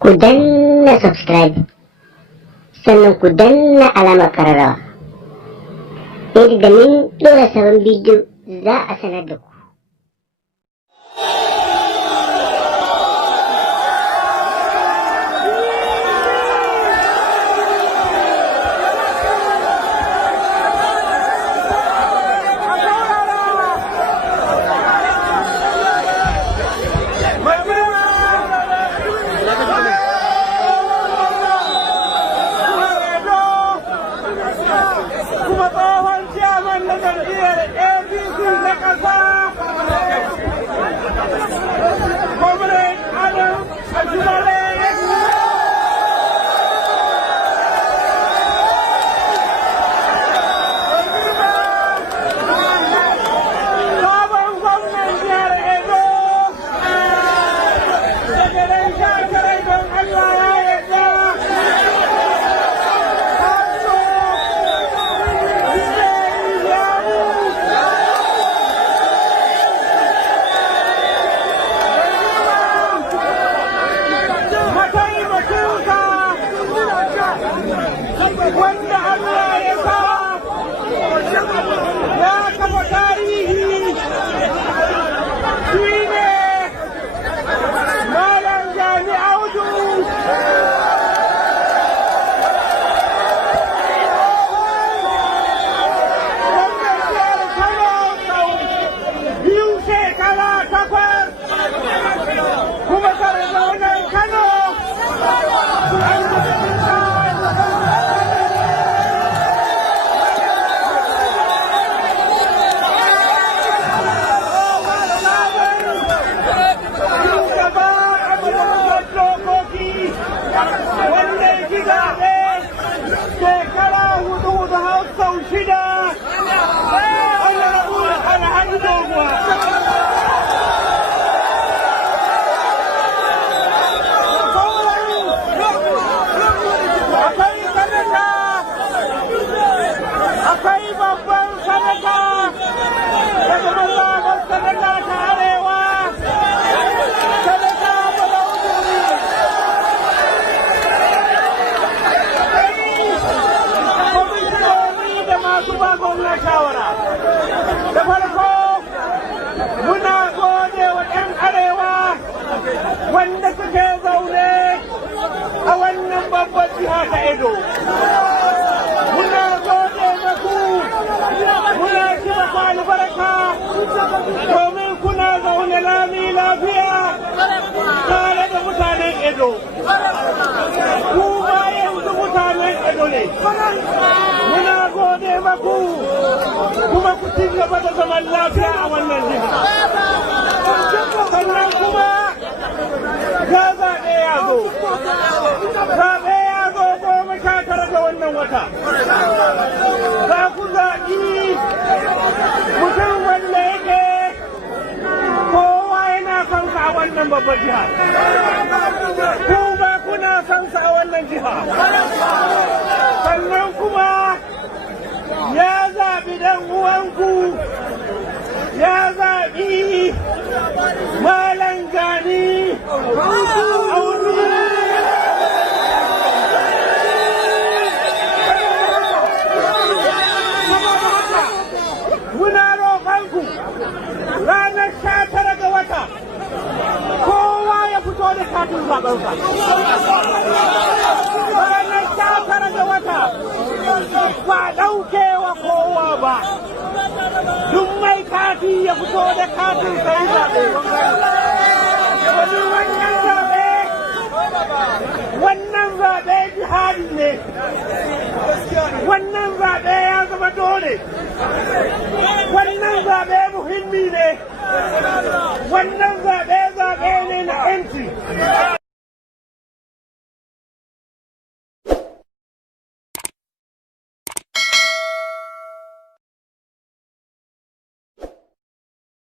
ku danna subscribe sannan ku danna alamar ƙararrawa yadda da min ɗora sabon bidiyo za a sanar da ku. Wanda Allah ya sa ya kafa tarihi shi ne Malam Gani Audu wannan jihar Kano sau biyu shekara 8 kuma Sardaunan Kano shekara 4 har sau 6 alhaji doguwa akwai sanata akwai babban sanata daga mazaɓar sanata ta arewa sanata masu ba gwamna shawara. Da farko muna gode wa 'yan arewa wanda suke zaune a wannan babbar jiha ta Edo. Muna gode maku, muna kira ku albarka domin kuna zaune lami lafiya tare da mutanen Edo. Ku ma yanzu mutanen Edo ne. Muna gode maku kuma ku ci gaba da zaman lafiya a wannan jiha. Sannan kuma ga zaɓe ya zo. Zaɓe ya zo 19 ga wannan wata. Za ku zaɓi mutum wanda yake kowa yana son sa a wannan babbar jiha. Ku ba kuna son sa a wannan jiha. Sannan kuma ya zaɓi ɗan uwanku, ya zaɓi Malam Gani Audu. Muna roƙonku ranar 19 ga wata kowa ya fito da katin zaɓensa. Ranar 19 ga wata ba ɗauke wa kowa ba. Duk mai kati ya fito da katin sai zaɓe. Wannan zaɓe jihadi ne. Wannan zaɓe ya zama dole. Wannan zaɓe muhimmi ne. Wannan zaɓe ne na 'yanci.